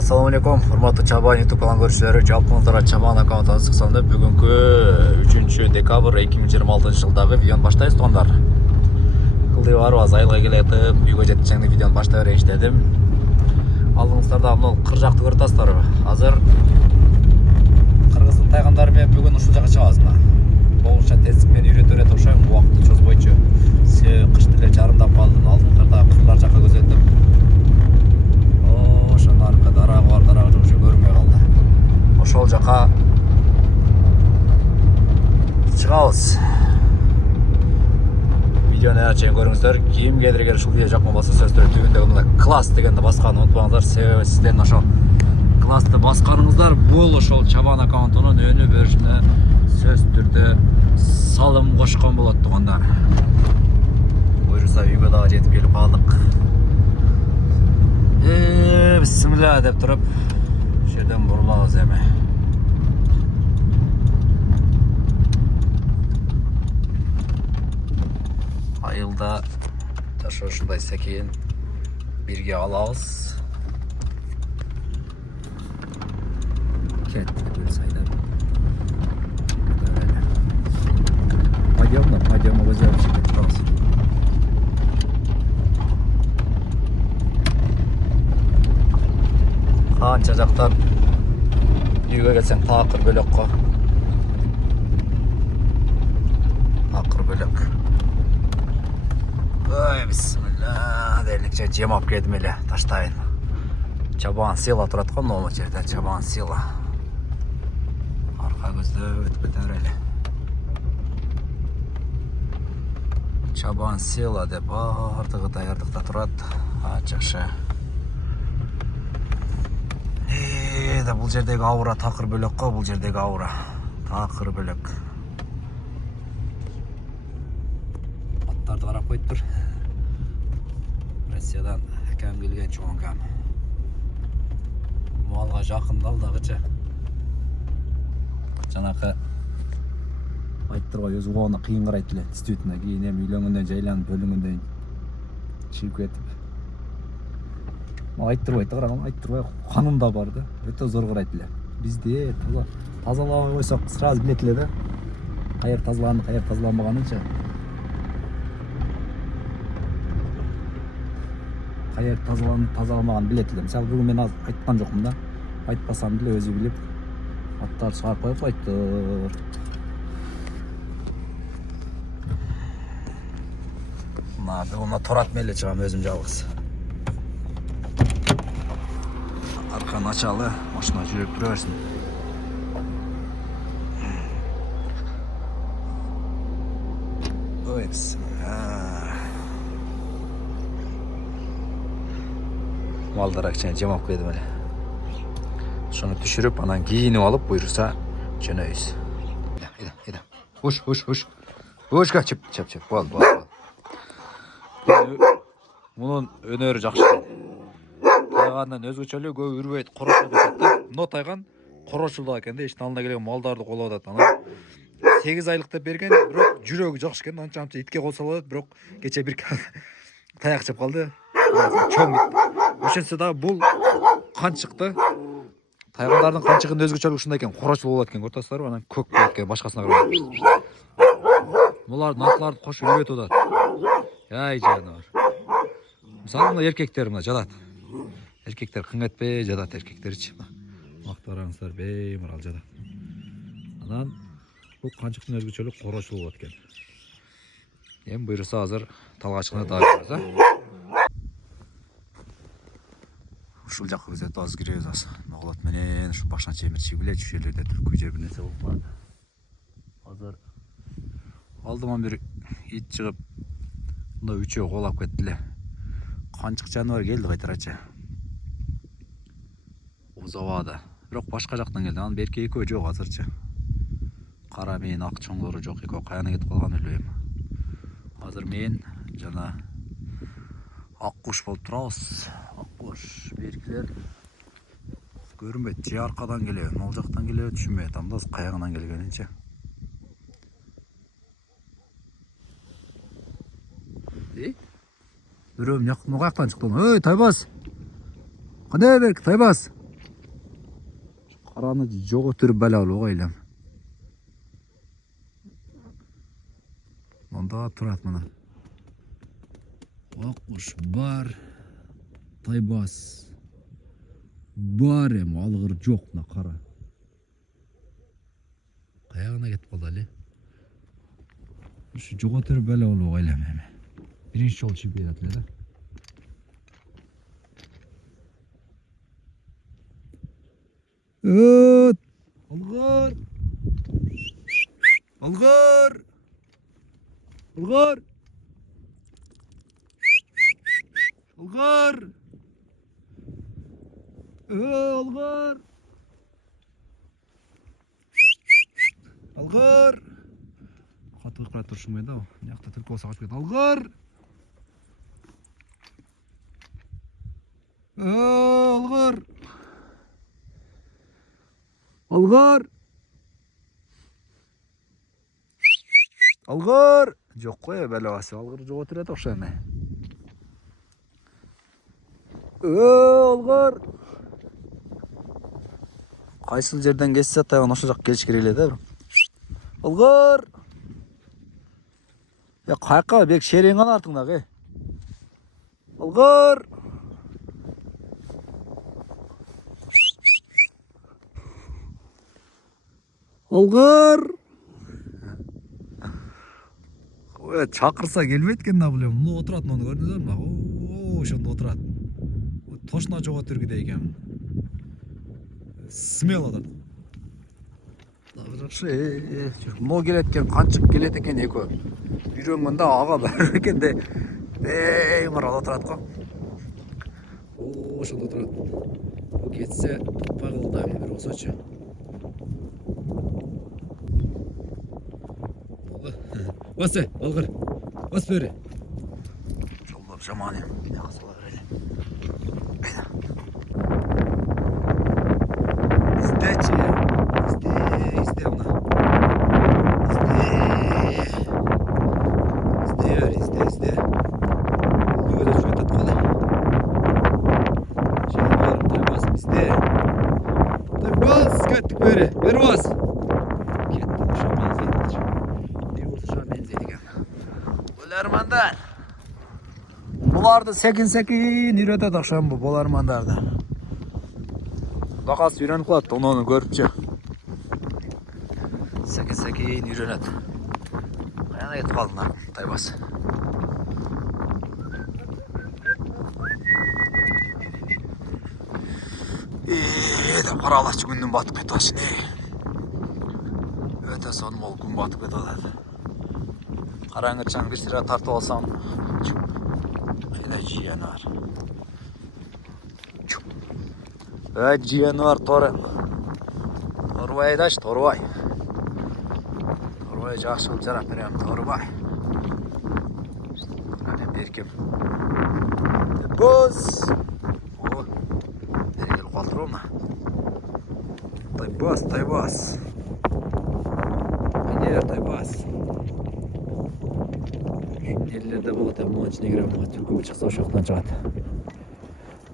Assalamualaikum, урматтуу Чабан YouTube каналын көрүүчүлөрү. Жалпыңыздарга Чабан аккаунтун ысыксанды. Бүгүнкү 3-декабрь 2026 жылдагы видеону баштайбыз туугандар. Кылдый барбыз, айылга келетип, үйгө жеткенде видеону баштай берейин дедим. Алдыңыздарда мына кыр жакты көрүп атасыздарбы? Азыр кыргыздын тайгандары менен бүгүн ушул жака чыгабыз мына. Болушча тездик менен үйрөтө окшойм, убакытты чозбойчу. Кыш деле жарымдап калдым, алдыңыздарда кырлар жака көзөтүп. Ошонун арка дарагы бар, дарагы жок көрүнбөй калды. Ошол жака чыгабыз. Видеону ачайын көрүңүздөр. Кимгедир эгер ушул видео жакман болсо сөздөр түбүндөгү мына класс дегенди басканды унутпаңыздар. Себеби сиздердин ошол классты басканыңыздар бул ошол Чабан аккаунтунун өнү беришине сөз түрдө салым кошкон болот туугандар. Буюрса үйгө дагы жетип келип калдык. Бисмилля деп туруп, жерден бурулабыз эми. Айылда ушундай секейин бирге алабыз. Кеттик бир сайда. Пойдем возле общепита. Канча жактан үйгө келсең такыр бөлөк го. Такыр бөлөк. Ой, бисмилла. Деликче жем алып келдим эле, таштайын. Чабан села турат го могу жерде, Чабан села. Арка көздө өтүп кете берели. Чабан села деп бардыгы даярдыкта турат. Жакшы. Бул жердеги аура такыр бөлөк го, бул жердеги аура такыр бөлөк. Аттарды карап коюптур. Россиядан акам келген чоңкам. Малга жакындал дагычы. Жанакы айттырга өзү убагына кыйын карайт эле. Действительно, кийин эми үйлөнгөндөн жайланып бөлүнгөндөн чыгып кетип. Айттырбайт да караган, айттырбай канында бар да. Өтө зор карайт эле. Бизде тазалабай койсок сразу билет эле да. Кайер тазаланды, кайер тазаланбаганынчы. Кайер тазаланды, тазаламаган билет эле. Мисалы бүгүн мен айткан жокмун да. Айтпасам деле өзү билип аттарды чыгарып коюп айттыр. Мына торат менен чыгам өзүм жалгыз. Арканы ачалы, машина жүрүп тура берсин. Ой, малдар кичине жем алып келдим эле. Ошону түшүрүп, анан кийинип алып, буйрса жөнөйбүз. Ида. Уш. Ушка чеп. Бол. Мунун өнөрү жакшы. Тайгандан өзгөчөлүк көп үрбөйт, корошулуп кетет. Мына тайган корошулдук экен да, эчтин алдына келген малдарды колоп атат. Анан 8 айлык деп берген, бирок жүрөгү жакшы экен, анча итке кол салып атат, бирок кече бир таяк жеп калды. Чоң ит. Ошентсе дагы бул канчыкты. Тайгандардын канчыгынын өзгөчөлүгү ушундай экен, корошулуп болот экен, көрүп анан көк болот экен, башкасына караганда. Булардын атларды кош үрбөтүп атат. Ай жаныбар. Мисалы мына эркектер мына жатат. Эркектер кың этпей жатат, эркектерчи. Вакыт бараңыздар, беймарал жатат. Анан бул канчыктын өзгөчөлүк корошулуп болот экен. Эми буйрса азыр талга чыкканда дагы барабыз, Ушул жакка көзөтүп азыр киребиз азыр. Моголот менен ушу башына чейин бир чигиле, чү жерлерде түркү жер бир нерсе болуп калат. Азыр алдыман бир ит чыгып, мында үчөө колап кетти эле. Канчык жаныбар келди кайтарачы. Узабады. Бирок башка жактан келди. Анын берки экөө жок азырчы. Кара мен ак чоңдору жок, экөө каяна кетип калган билбейм. Азыр мен жана Аккуш болуп турабыз. Аккуш, беркилер көрүнбөйт. Же аркадан келеби, могу жактан келеби түшүнбөй атам да, каягынан келгенинчи. Бирөө жактан чыкты. Ой, Тайбас. Кандай берк, Тайбас? Қараны жоғы түрі бәләулі оғайлам. Онда тұрат мұна. Аққұш бар. Тайбас. Бар ем, алғыр жоқ мұна қара. Қаяғына кетіп қалды әлі. Жоғы түрі бәләулі оғайлам әме. Бірінші жол чемпионат еді. Öt! Algar! Algar! Algar! Algar! Algar! Algar! Қатты қырат тұршымайды ау. Яқта түркі болса қашып кетті. Алғар! Алғар! Алғар! Алғар! Жоқ қой, бәлі басы. Алғар жоқ отырады оқшаны. Алғар! Қайсыл жерден кессе тайған ошы жақ келіш кереледі. Алғар! Қайқа бек шерен ғана артыңдағы. Алғар! Алғар! Чақырса келмейді кен набылем. Мұны отыратын оны көрдіңіздер ма? Ошонда отырады. Тошына жоға түргіде екен. Смел отырды. Мұны келеткен, қаншық келет екен екі. Үйренгенде аға бәрі екен де. Мұрал отырады қо. Ошонда отырады. Бұл кетсе, бағылдаймын бір осачы. Басы, алғыр. Бас бөрі. Жолдап жаман ем. Қасыла берелі. Іздечі. Ізде мұна. Ізде. Өйді жүгетат қалы. Жан барым, тайбас, ізде. Тайбас, кәттік бөрі. Бөрі бас. Кетті, ұша мензейді. Болармандар. Бұларды сәкін үйретеді ақшам бұл болармандарды. Дақасы үйреніп қалады, оны көріпші. Сәкін үйренеді. Қаяна кетіп қалдыңдар, тайбасы. Қаралашы күннің батып кетіп ашын. Өте соным ол күн батып кетіп алады. Қараңғырчаң бір сыра тартып алсам, қайда жиені бар. Жиені бар торын. Торбай айдаш, торбай. Торбай жақшы қылып жарап берем, торбай. Қарағым беркем. Боз! О, бергел қалдыр олма. Тайбас. Қайнер тайбас. Ерлерде болады, мұншын егер мұға түлкі шықса ошақтан шығады.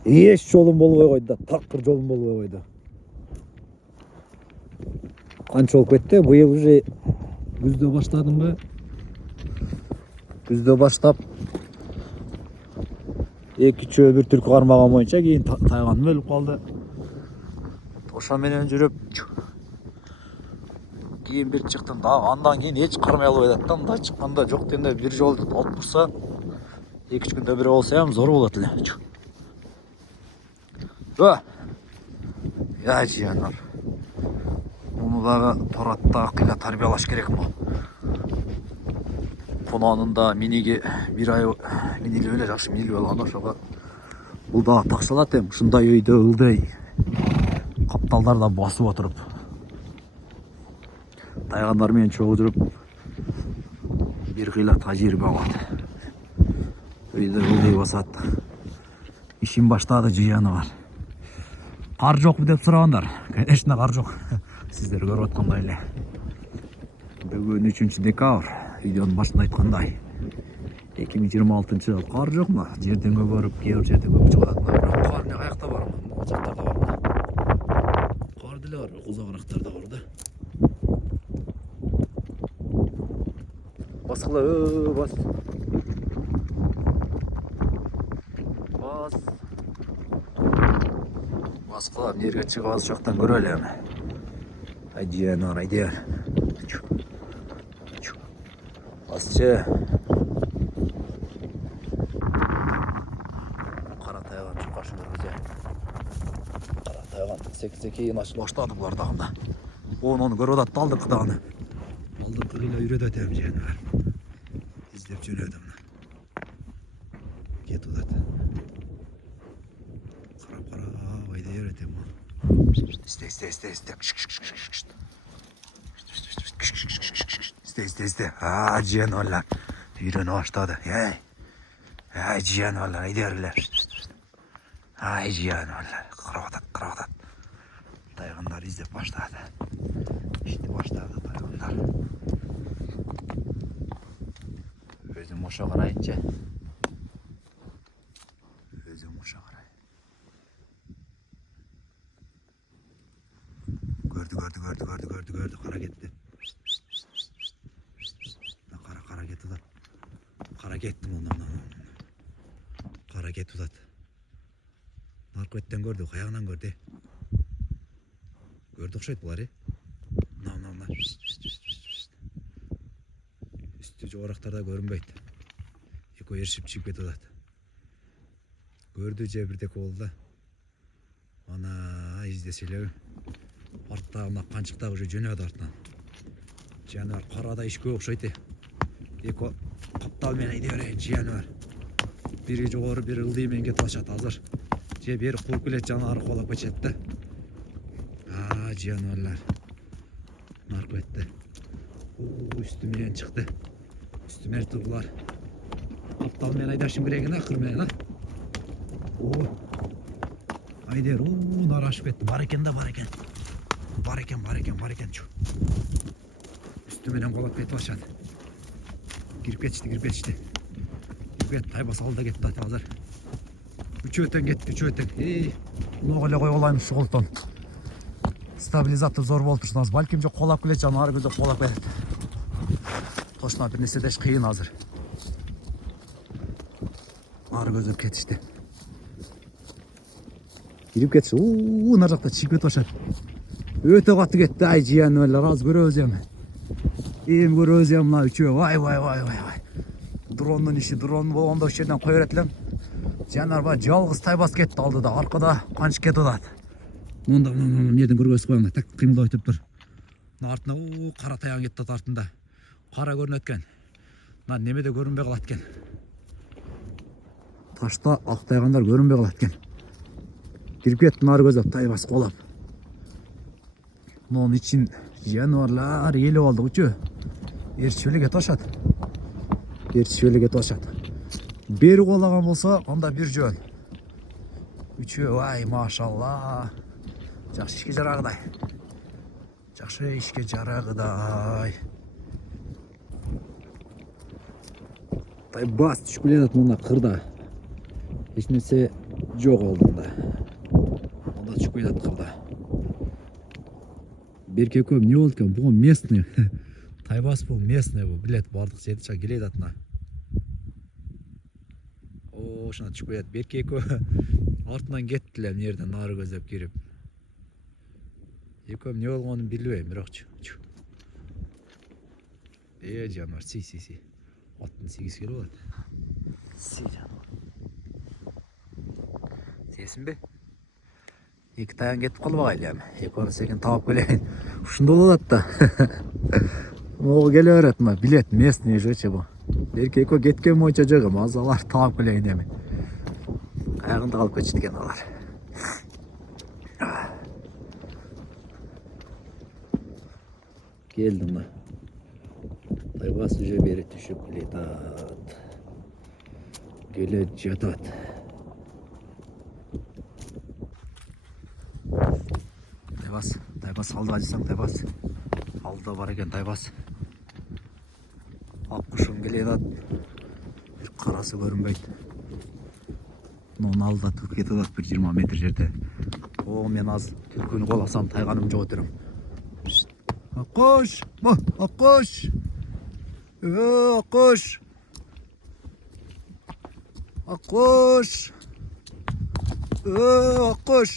Еш жолым болбай қойды, таққыр жолым болбай қойды. Қанша болып кетті, бұйыл уже күзде баштадым ба? Күзде баштап, 2-3 бір түлкі қармаған бойынша кейін тайғаным өліп қалды. Тошаменен жүріп, кейін бір шықтым, андан кейін еш қармай алып едаттым, да шыққанда жоқ дегенде бір жол алып тұрса, 2-3 күнде бір болса ем зор болады ле. Жиянар. Оны дағы торатта қида тарбиялаш керек мұ. Қонанында миниге бір ай минилі өле жақшы минилі болғанда шоға. Бұл да тақшалат ем, шындай өйді ылдай. Қапталдарда басып отырып. Тайғандармен çoğu жүріп, bir қила тәжірибе алады. Өйді ылдай басады. İşin başladı жияны бар. Қар жоқ деп сұрағандар. Конечно, қар жоқ. Сіздер көріп отқандай эле. Бүгін 3 декабрь. Видеоның башында айтқандай. 2026 жыл қар жоқ ма? Жерден көріп, кейбір жерден көріп шығады. Бірақ қар не аяқта бар ма? Жақтарда бар ма? Қар деле Бар ұзағырақтар да бар да. Басқыла, бас. Бас. Басқыла, жерге шығып аз жақтан көрелі әмі. Айдиян бар, айдиян. Басчы. Қара тайған жұқашын көргізе. Қара тайған сексе кейін ашып баштады бұлар дағында. Оны көріп отады алдыңқы дағыны. Алдыңқы қиыла үйреді әтем жені бар. İzdеп жөнеді мұны. Кетіп отады. Қарап айда үйретем мұны. İste. Cihan valla. Yürüne başladı. Ay Cihan valla. Haydi yarılar. Ay Cihan valla. Kıravatat. Tayganlar izlep başladı. İşte başladı tayganlar. Özüm oşa qarayınca. Özüm oşa qaray. Gördü. Qara ketdi. Qara ketdi da. Qara ketdi ondan. Qara ketdi da. Narkoetten gördü, ayağından gördü. Gördük şey bular. Nam. Üstü жоғарақтарда көрінбейді. Eko ершіп çıkıp кетеді. Gördü cebirдек oldu. Ana izdeселеу. Арттағына қаншықтағы уже жөнеді артынан. Жануар қарада ішке оқшайды. Eko қапталмен айдай берейін жануар. Бері жоғары бері ылдимен кетіп ашады азыр. Же бері қуып келеді жануар қолап кетеді. Жануарлар. Нарко етті. Üstümen çıktı. Üstüme turlar. Aptalmen aydaşım gereken akırmen. Ayder. Nar aşıp etti. Var eken. Şu. Üstümenen kolap eti başladı. Girip geçti. Girip taybası aldı gitti hazır. Üçü öten gitti. Bunu öyle koy olaymış şu koltuğun. Stabilizatör zor болып тұрсыңыз. Балким жоқ қолап келеді, жануар көзі қолап береді. Тошына бір нәрсе де қиын азыр. Ары көзі кетішті. Кирип кетші. Нар жақта чип кетіп ашады. Өте қатты кетті. Ай жиян өлі раз көрөз ем. Көрөз ем мына үшеу. Вай. Дронның іші дрон болғанда үш жерден қой өретілем. Жануар бар жалғыз тайбас кетті алдыда. Арқада қаншық кетіп отады. Онда неден көргөсү коюңдар, так кыймылдап өтүп тур. Артына кара таян кетти артында. Кара көрүнөт экен. Мына немеде көрүнбөй калат экен. Ташта ак тайгандар көрүнбөй калат экен. Кирип кетти нары көзөп тайбас колап. Мунун ичин жануарлар элеп алды учу. Эрчибеле кетип ашат. Бери колаган болсо, анда бир жөн. Үчөө, ай машалла. Жақсы ішке жарағыдай. Тайбас түшіп келеді мұнда қырда. Ешнесе жоқ алдында. Онда түшіп келеді қырда. Берке көп не болды екен? Бұл местный. Тайбас бұл местный бұл. Білет бардық седі шақ келеді атына. Шына түшіп келеді. Берке көп артынан кеттілер нерден нары көзіп керіп. Екөм не болғанын білбеймін, бірақ жануар, си. Аттың сегіз келіп олады. Си жануар. Сесін бе? Екі таян кетіп қалып ағайлы әмі. Екөні сеген тауып келейін. Ұшында олады да. Ол келе өрет ма? Билет, местный жөче бұл. Берке екө кеткен мойча жоғы, мазалар тауып келейін әмі. Аяғында қалып кетшідеген алар. Geldim ben. Tayvas уже beri düşüp letat. Gele jatat. Tayvas aldı acısan Tayvas. Aldı var eken Tayvas. Akkuşum geletat. Bir karası görünbeydi. Onun aldı da Türkiye'de bir 20 metre yerde. О, мен аз түлкіні қоласам тайғаным жоқ өтерім. Аққош! Аққош! Аққош! Аққош! Аққош!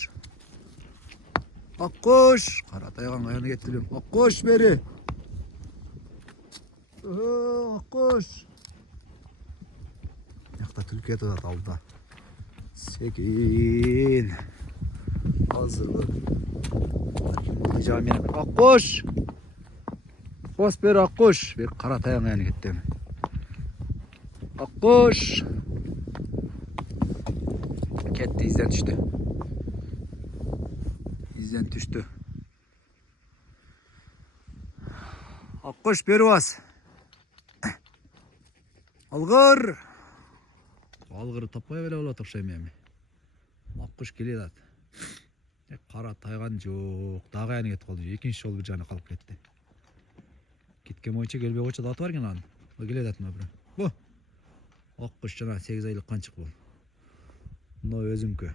Аққош! Қара тайған қаяны кеттілем. Аққош бері! Аққош! Яқта түлкі еді да алда. Секен! Азыр Жамин. Аққош! Бос бері Аққош! Бері қара тайған қаяны кеттім. Аққош! Кетті, изден түшті. Изден түшті. Аққош бері бас. Алғыр! Алғыры таппай бәлі ола тұршай мәме. Аққош келеді аты. Қара тайған жоқ. Дағы әні кетті қалды. Екінші жол бір жаны қалып кетті. Кеткен ойынша келбе ойынша да аты бар кен аны. О келеді атын өбірі. Бұ. Аққош жана 8 айлық қаншық бұл. Мына өзімкі.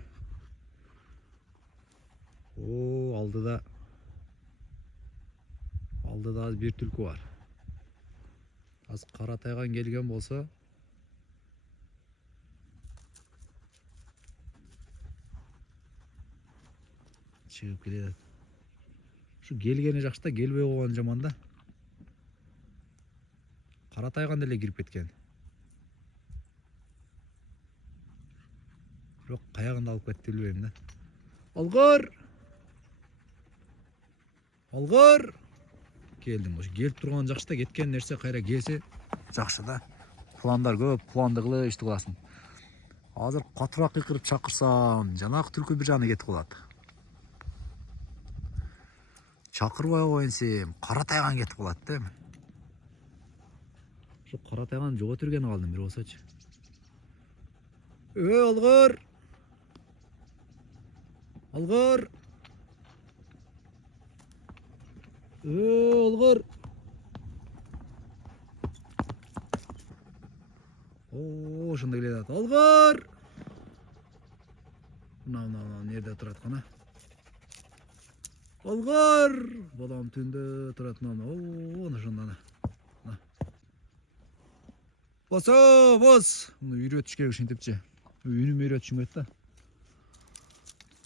О, алдыда аз бір түлкі бар. Аз қара тайған келген болса шығып келеді. Шу келгені жақшыда келбей қойған жаманда. Қара тайған деле кіріп кеткен. Жоқ, қаяғында алып кетті білбеймін да. Алғыр! Алғыр! Келдім. Келіп тұрған жақшыда кеткен нәрсе қайра келсе жақшыда. Пландар көп, пландығылы ішті қыласын. Азыр қатырақ қиқырып шақырсам, жанақ түлкі бір жаны кетіп қалады. Шақырбай қойынсем, қара тайған кетіп қалады деймін. Şu қара тайған жоқ өтіргені қалдым бір осачы. Алғыр! Алғыр! Алғыр! О, шында келеді. Алғыр! Мынау нерде тұрады қана? Алғыр! Балам түнді тұрады мына. О, оны шынданы. Бос! Оны үйретіш керек шентепче. Үйінім үйретішім еді да.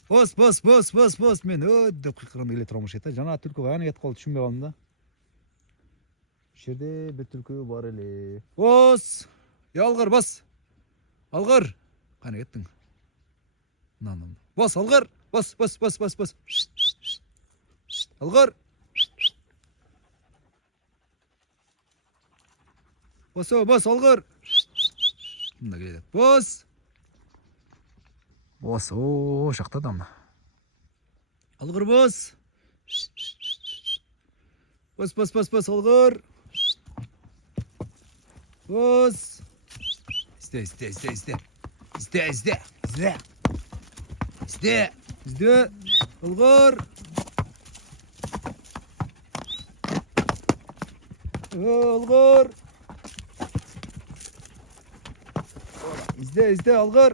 Бос! Мен өдді қиқырынды келе тұрамыш еді. Жана түлкі ғаны кет қалды түшінбей қалдым да. Жерде бір түлкі бар әле. Бос! Алғыр, бос! Алғыр! Қаны кеттің? Бос, алғыр! Бос! Алғыр! Бос, алғыр! Мында келеді. Бос! О, шақта дамна. Алғыр, бос! Бос, алғыр! Бос! Изде! Алғыр! Алғыр! İzle Algır.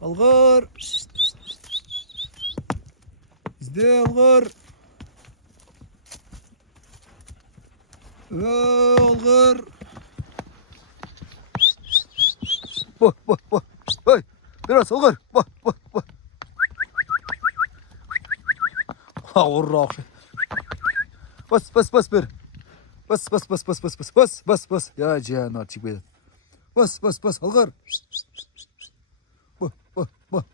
Algır. İzle Algır. Algır. Hey, biraz Algır. Orra. Bas bir. Bas. Ya canım çıkmadı. Bas, Algır. Bas.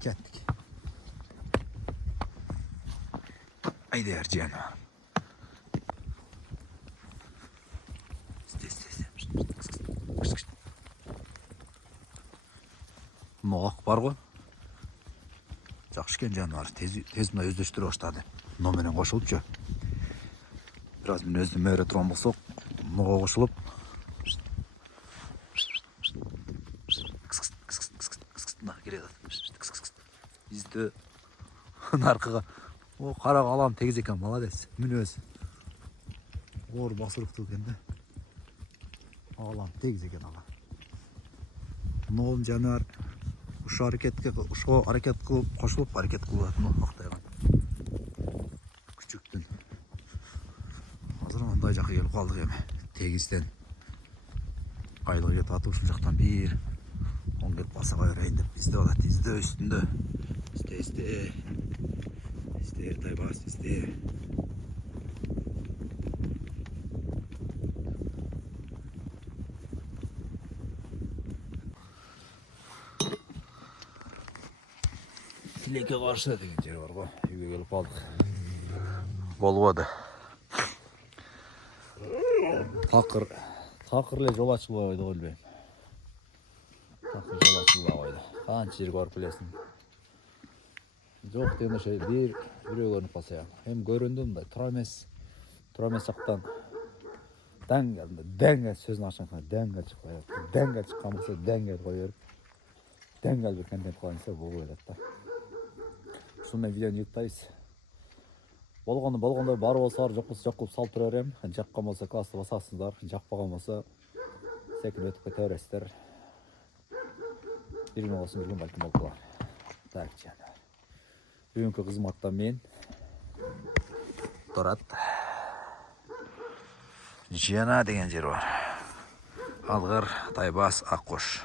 Kettik. Haydi Ercan. Noğak var ғой. Жақсы кен жануар. Тез мына өздөштіре баштады. Номерен қошылыпчы. Біраз мен өзім өре тұрған болсақ, мұға қошылып. Келеді. Изді нарқыға. О, қараға алам тегіз екен, молодец. Мен өз. Ор басырық тұл кенді. Алам тегіз екен ала. Нолым жануар ұшу әрекет қылып, қошылып әрекет қылып ақтайған. Күчіктін. Азыр мындай жаққа келіп қалдық еме. Тегістен. Қайлығы кет атып ұшын жақтан бір. Он кет баса қайрайын деп. Изде олады. Изде үстінде. Изде. Изде ертай бас. Изде. Тілекке қаршы деген жер бар ғой. Үйге келіп қалдық. Болуады. Тақырлы жол ашылып ойды қойбейм. Тақыр жол ашылып ойды. Қанша жерге барып білесің. Жоқ дегенде şey біреу көрініп қалса яғын. Hem көрінді мұндай тұра емес жақтан дәңгәл сөзін ашқан дәңгәл шықпай. Дәңгәл шыққан болса дәңгәл қой беріп. Дәңгәл бір контент қылайынса бұл қойдады да. Сонымен видеоны еттайыз. Болғанда бар болса, жоқ болса жоқ қылып салып тұра берем. Жаққан болса класты басасыздар, жақпаған болса секін өтіп кете бересіздер. Бірген болсын бірген бәлкім болып қалар. Так, жана. Бүгінгі қызматта мен Торат Жена деген жер бар. Алғыр, Тайбас, Аққош.